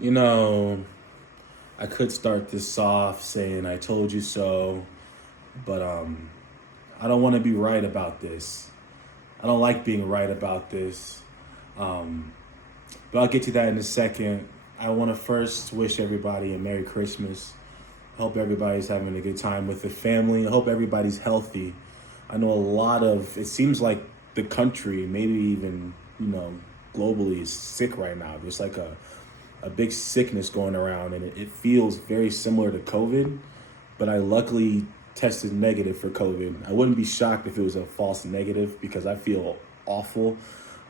You know, I could start this off saying I told you so, but I don't want to be right about this. I don't like being right about this. Um, but I'll get to that in a second. I want to first wish everybody a Merry Christmas. Hope everybody's having a good time with the family. I hope everybody's healthy. I know it seems like the country, maybe even, globally is sick right now. There's like a big sickness going around, and it feels very similar to COVID, but I luckily tested negative for COVID. I wouldn't be shocked if it was a false negative because I feel awful.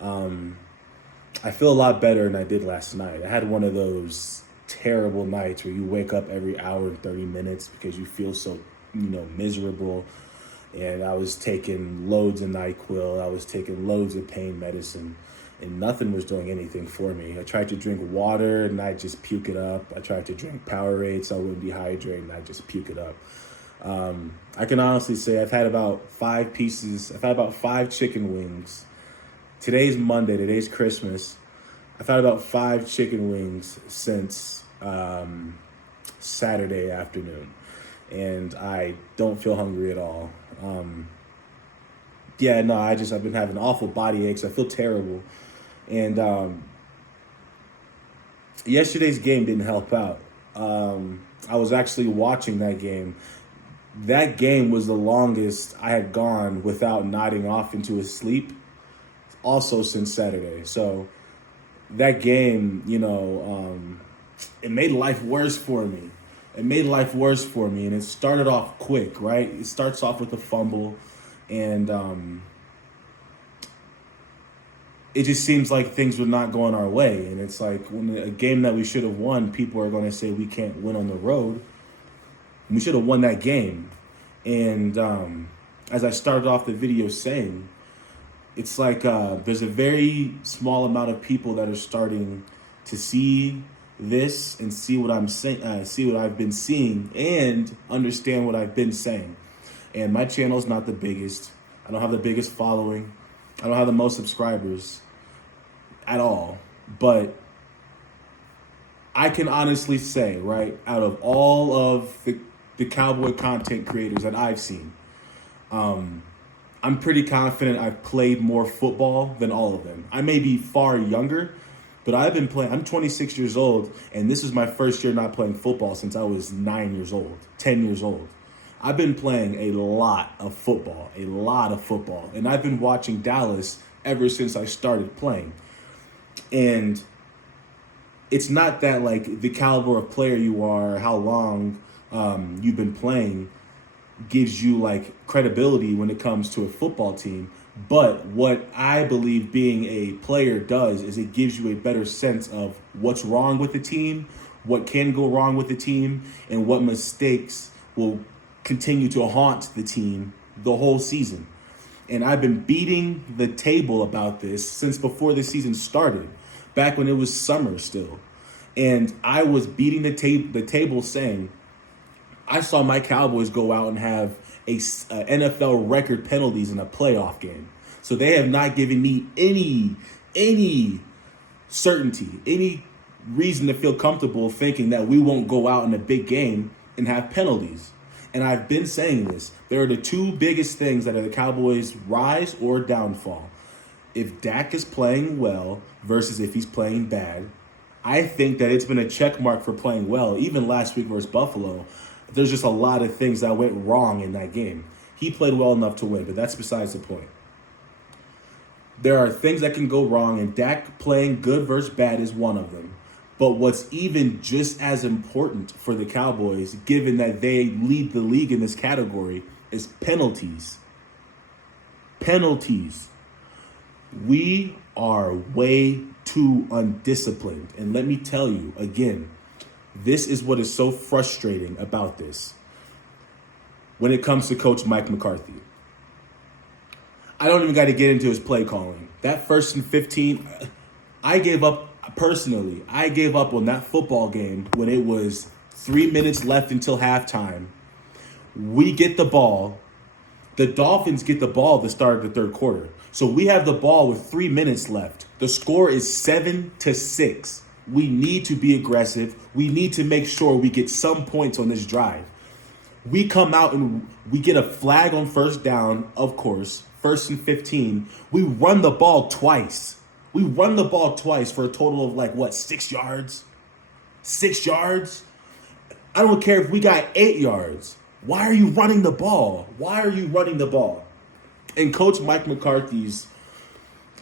I feel a lot better than I did last night. I had one of those terrible nights where you wake up every hour and 30 minutes because you feel so, miserable. And I was taking loads of NyQuil. I was taking loads of pain medicine, and nothing was doing anything for me. I tried to drink water and I just puke it up. I tried to drink Powerade so I wouldn't dehydrate and I just puke it up. I can honestly say I've had about 5 chicken wings. Today's Monday, today's Christmas. I've had about 5 chicken wings since Saturday afternoon, and I don't feel hungry at all. I've been having awful body aches. I feel terrible. And yesterday's game didn't help out. I was actually watching that game. That game was the longest I had gone without nodding off into a sleep, also since Saturday. So that game, it made life worse for me. And it started off quick, right? It starts off with a fumble, and it just seems like things were not going our way. And it's like when a game that we should have won, people are going to say we can't win on the road. We should have won that game. And as I started off the video saying, it's like there's a very small amount of people that are starting to see this and see what I'm saying, see what I've been seeing, and understand what I've been saying. And my channel is not the biggest. I don't have the biggest following. I don't have the most subscribers at all. But I can honestly say, right, out of all of the Cowboy content creators that I've seen, I'm pretty confident I've played more football than all of them. I may be far younger, but I've been playing. I'm 26 years old, and this is my first year not playing football since I was 9 years old, 10 years old. I've been playing a lot of football, and I've been watching Dallas ever since I started playing. And it's not that like the caliber of player you are, how long you've been playing gives you like credibility when it comes to a football team. But what I believe being a player does is it gives you a better sense of what's wrong with the team, what can go wrong with the team, and what mistakes will continue to haunt the team the whole season. And I've been beating the table about this since before the season started, back when it was summer still. And I was beating the table saying, I saw my Cowboys go out and have a NFL record penalties in a playoff game. So they have not given me any certainty, any reason to feel comfortable thinking that we won't go out in a big game and have penalties. And I've been saying this. There are the two biggest things that are the Cowboys' rise or downfall. If Dak is playing well versus if he's playing bad. I think that it's been a check mark for playing well. Even last week versus Buffalo, there's just a lot of things that went wrong in that game. He played well enough to win, but that's besides the point. There are things that can go wrong, and Dak playing good versus bad is one of them. But what's even just as important for the Cowboys, given that they lead the league in this category, is penalties. Penalties. We are way too undisciplined. And let me tell you again, this is what is so frustrating about this when it comes to Coach Mike McCarthy. I don't even got to get into his play calling. That 1st and 15, I gave up on that football game when it was 3 minutes left until halftime. We get the ball. The Dolphins get the ball at the start of the third quarter. So we have the ball with 3 minutes left. The score is 7-6. We need to be aggressive. We need to make sure we get some points on this drive. We come out and we get a flag on first down, of course, 1st and 15. We run the ball twice. We run the ball twice for a total of 6 yards? 6 yards? I don't care if we got 8 yards. Why are you running the ball? Why are you running the ball? In Coach Mike McCarthy's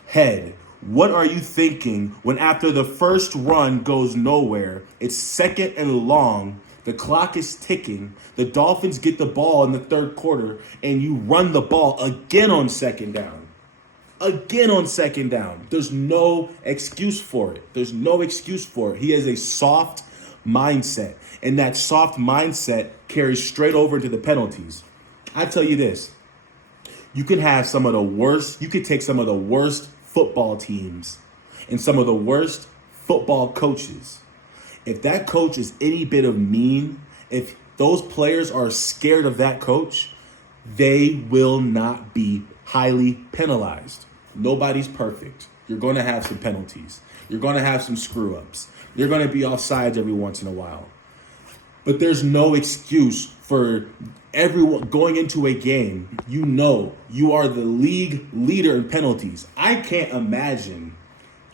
head, what are you thinking when after the first run goes nowhere, it's 2nd and long, the clock is ticking, the Dolphins get the ball in the 3rd quarter, and you run the ball again on 2nd down? Again on 2nd down. There's no excuse for it. There's no excuse for it. He has a soft mindset, and that soft mindset carries straight over into the penalties. I tell you this, you can take some of the worst football teams and some of the worst football coaches. If that coach is any bit of mean, if those players are scared of that coach, they will not be highly penalized. Nobody's perfect. You're going to have some penalties. You're going to have some screw-ups. You're going to be offsides every once in a while. But there's no excuse for everyone going into a game. You know you are the league leader in penalties. I can't imagine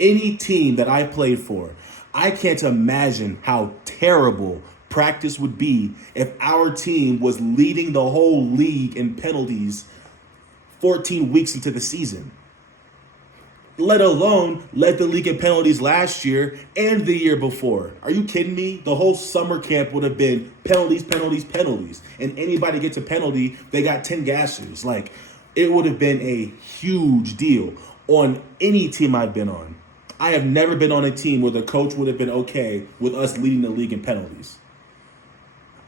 any team that I played for. I can't imagine how terrible practice would be if our team was leading the whole league in penalties 14 weeks into the season. Let alone led the league in penalties last year and the year before. Are you kidding me? The whole summer camp would have been penalties, penalties, penalties. And anybody gets a penalty, they got 10 gassers. It would have been a huge deal on any team I've been on. I have never been on a team where the coach would have been okay with us leading the league in penalties.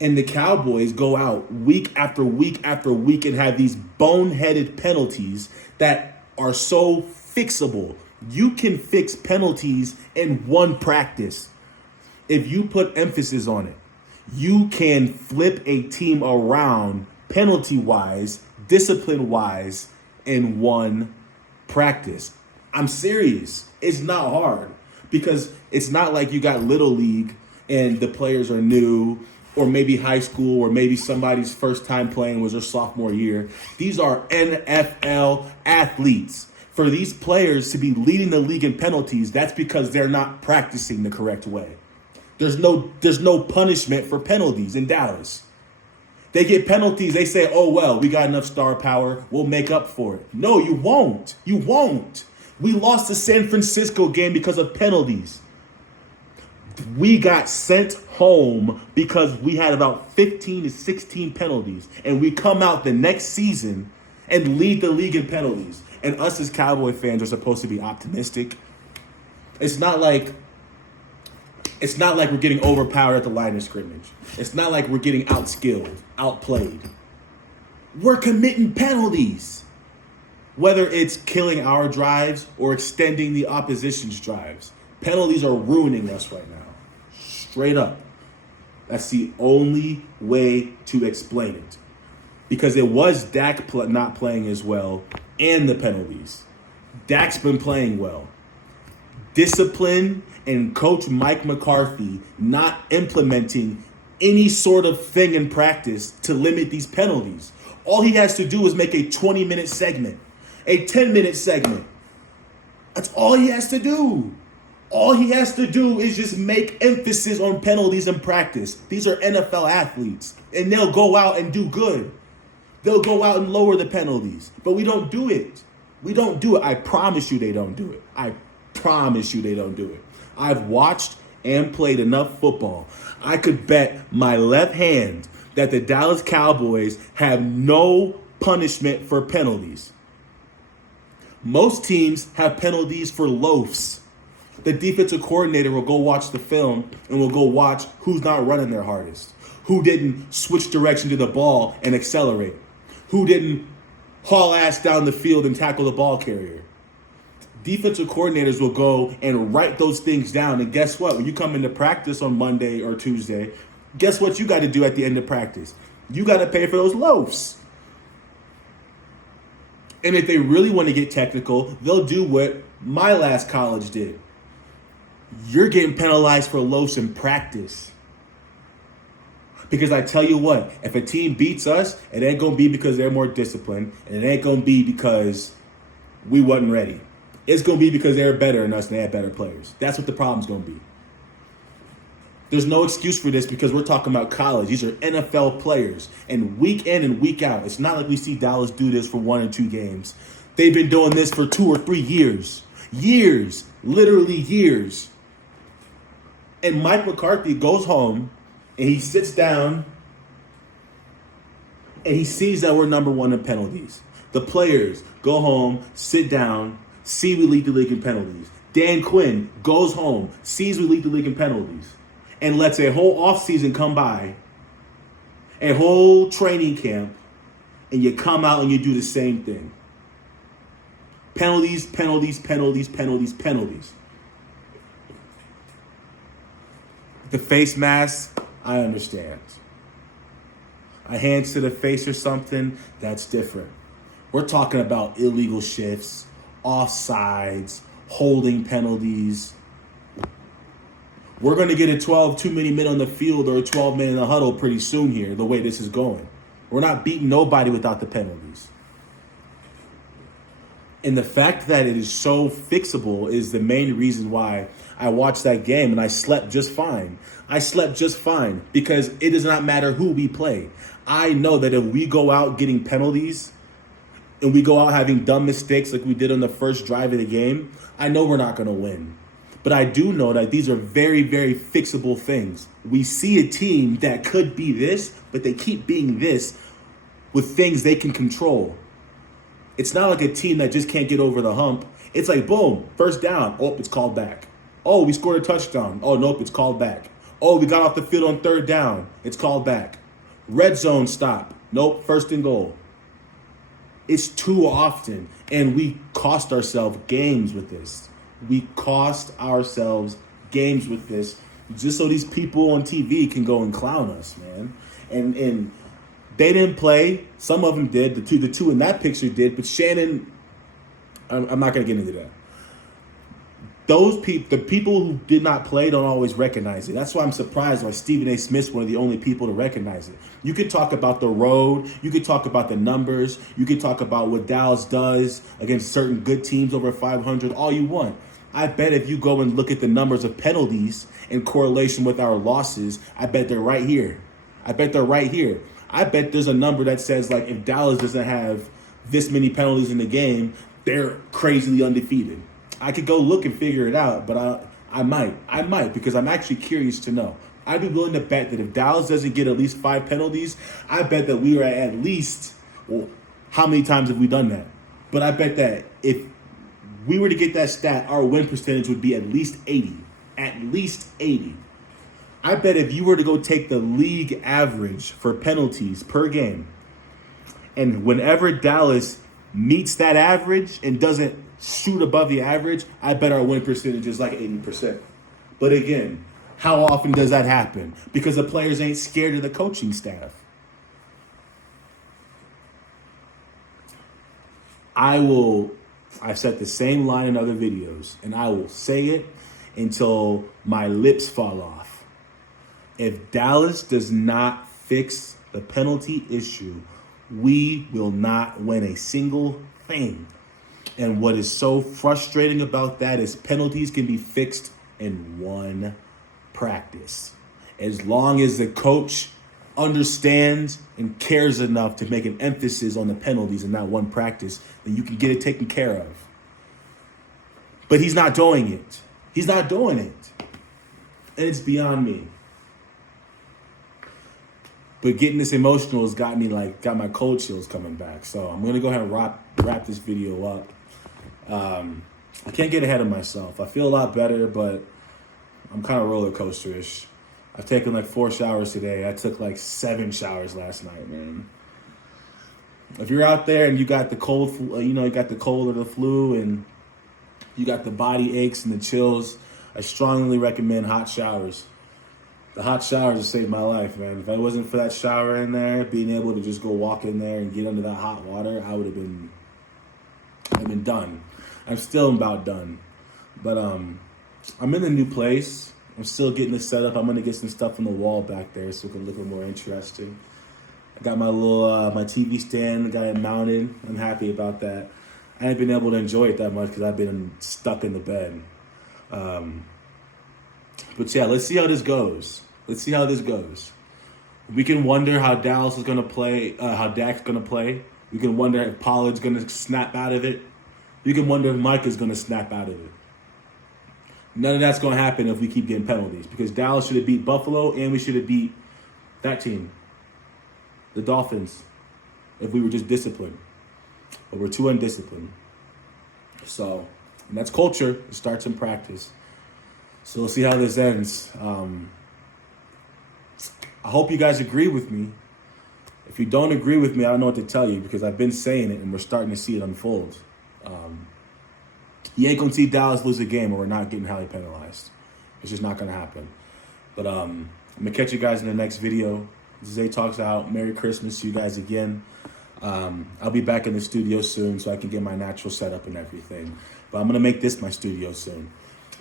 And the Cowboys go out week after week after week and have these boneheaded penalties that are so fixable. You can fix penalties in one practice. If you put emphasis on it, you can flip a team around penalty-wise, discipline-wise in one practice. I'm serious. It's not hard because it's not like you got Little League and the players are new, or maybe high school, or maybe somebody's first time playing was their sophomore year. These are NFL athletes. For these players to be leading the league in penalties, that's because they're not practicing the correct way. There's no punishment for penalties in Dallas. They get penalties, they say, oh, well, we got enough star power, we'll make up for it. No, you won't. You won't. We lost the San Francisco game because of penalties. We got sent home because we had about 15 to 16 penalties, and we come out the next season and lead the league in penalties. And us as Cowboy fans are supposed to be optimistic. It's not like we're getting overpowered at the line of scrimmage. It's not like we're getting outskilled, outplayed. We're committing penalties. Whether it's killing our drives or extending the opposition's drives. Penalties are ruining us right now. Straight up. That's the only way to explain it. Because it was Dak not playing as well and the penalties. Dak's been playing well. Discipline and Coach Mike McCarthy not implementing any sort of thing in practice to limit these penalties. All he has to do is make a 20-minute segment, a 10-minute segment. That's all he has to do. All he has to do is just make emphasis on penalties in practice. These are NFL athletes, and they'll go out and do good. They'll go out and lower the penalties, but we don't do it. We don't do it. I promise you they don't do it. I promise you they don't do it. I've watched and played enough football. I could bet my left hand that the Dallas Cowboys have no punishment for penalties. Most teams have penalties for loafs. The defensive coordinator will go watch the film and will go watch who's not running their hardest, who didn't switch direction to the ball and accelerate, who didn't haul ass down the field and tackle the ball carrier. Defensive coordinators will go and write those things down. And guess what? When you come into practice on Monday or Tuesday, guess what you got to do at the end of practice? You got to pay for those loafs. And if they really want to get technical, they'll do what my last college did. You're getting penalized for loafs in practice. Because I tell you what, if a team beats us, it ain't going to be because they're more disciplined, and it ain't going to be because we wasn't ready. It's going to be because they're better than us and they have better players. That's what the problem's going to be. There's no excuse for this because we're talking about college. These are NFL players. And week in and week out, it's not like we see Dallas do this for 1 or 2 games. They've been doing this for 2 or 3 years. Years. Literally years. And Mike McCarthy goes home and he sits down and he sees that we're number 1 in penalties. The players go home, sit down, see we lead the league in penalties. Dan Quinn goes home, sees we lead the league in penalties, and lets a whole offseason come by, a whole training camp, and you come out and you do the same thing. Penalties, penalties, penalties, penalties, penalties. The face mask, I understand. A hand to the face or something, that's different. We're talking about illegal shifts, offsides, holding penalties. We're going to get a 12 too many men on the field or a 12 men in the huddle pretty soon here, the way this is going. We're not beating nobody without the penalties. And the fact that it is so fixable is the main reason why I watched that game and I slept just fine. I slept just fine because it does not matter who we play. I know that if we go out getting penalties and we go out having dumb mistakes like we did on the first drive of the game, I know we're not going to win. But I do know that these are very, very fixable things. We see a team that could be this, but they keep being this with things they can control. It's not like a team that just can't get over the hump. It's like, boom, first down. Oh, it's called back. Oh, we scored a touchdown. Oh, nope, it's called back. Oh, we got off the field on third down. It's called back. Red zone stop. Nope, first and goal. It's too often, and we cost ourselves games with this. We cost ourselves games with this just so these people on TV can go and clown us, man. And they didn't play. Some of them did. The two in that picture did. But Shannon, I'm not going to get into that. The people who did not play don't always recognize it. That's why I'm surprised why Stephen A. Smith's one of the only people to recognize it. You could talk about the road. You could talk about the numbers. You could talk about what Dallas does against certain good teams over 500, all you want. I bet if you go and look at the numbers of penalties in correlation with our losses, I bet they're right here. I bet there's a number that says, like, if Dallas doesn't have this many penalties in the game, they're crazily undefeated. I could go look and figure it out, but I might because I'm actually curious to know. I'd be willing to bet that if Dallas doesn't get at least 5 penalties, I bet that we are at least, well, how many times have we done that? But I bet that if we were to get that stat, our win percentage would be at least 80. At least 80. I bet if you were to go take the league average for penalties per game, and whenever Dallas meets that average and doesn't shoot above the average, I bet our win percentage is like 80%. But again, how often does that happen? Because the players ain't scared of the coaching staff. I've said the same line in other videos, and I will say it until my lips fall off. If Dallas does not fix the penalty issue, we will not win a single thing. And what is so frustrating about that is penalties can be fixed in one practice. As long as the coach understands and cares enough to make an emphasis on the penalties in that one practice, then you can get it taken care of. But he's not doing it. He's not doing it. And it's beyond me. But getting this emotional has got my cold chills coming back. So I'm going to go ahead and wrap this video up. I can't get ahead of myself. I feel a lot better, but I'm kind of roller coaster-ish. I've taken like 4 showers today. I took like 7 showers last night, man. If you're out there and you got the cold, you got the cold or the flu and you got the body aches and the chills, I strongly recommend hot showers. The hot showers have saved my life, man. If it wasn't for that shower in there, being able to just go walk in there and get under that hot water, I would have been done. I'm still about done. But I'm in a new place. I'm still getting it set up. I'm gonna get some stuff on the wall back there so it can look a little more interesting. I got my little my TV stand, got it mounted. I'm happy about that. I haven't been able to enjoy it that much because I've been stuck in the bed. But yeah, let's see how this goes. Let's see how this goes. We can wonder how Dallas is gonna play, how Dak's gonna play. We can wonder if Pollard's gonna snap out of it. We can wonder if Mike is gonna snap out of it. None of that's gonna happen if we keep getting penalties because Dallas should have beat Buffalo and we should have beat that team, the Dolphins, if we were just disciplined. But we're too undisciplined. So, and that's culture. It starts in practice. So we'll see how this ends. I hope you guys agree with me. If you don't agree with me, I don't know what to tell you because I've been saying it and we're starting to see it unfold. You ain't gonna see Dallas lose a game or we're not getting highly penalized. It's just not gonna happen. But I'm gonna catch you guys in the next video. Zay Talks out. Merry Christmas to you guys again. I'll be back in the studio soon so I can get my natural setup and everything. But I'm gonna make this my studio soon.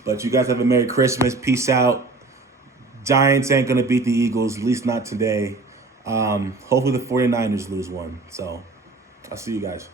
But you guys have a Merry Christmas. Peace out. Giants ain't gonna beat the Eagles, at least not today. Hopefully the 49ers lose one. So I'll see you guys.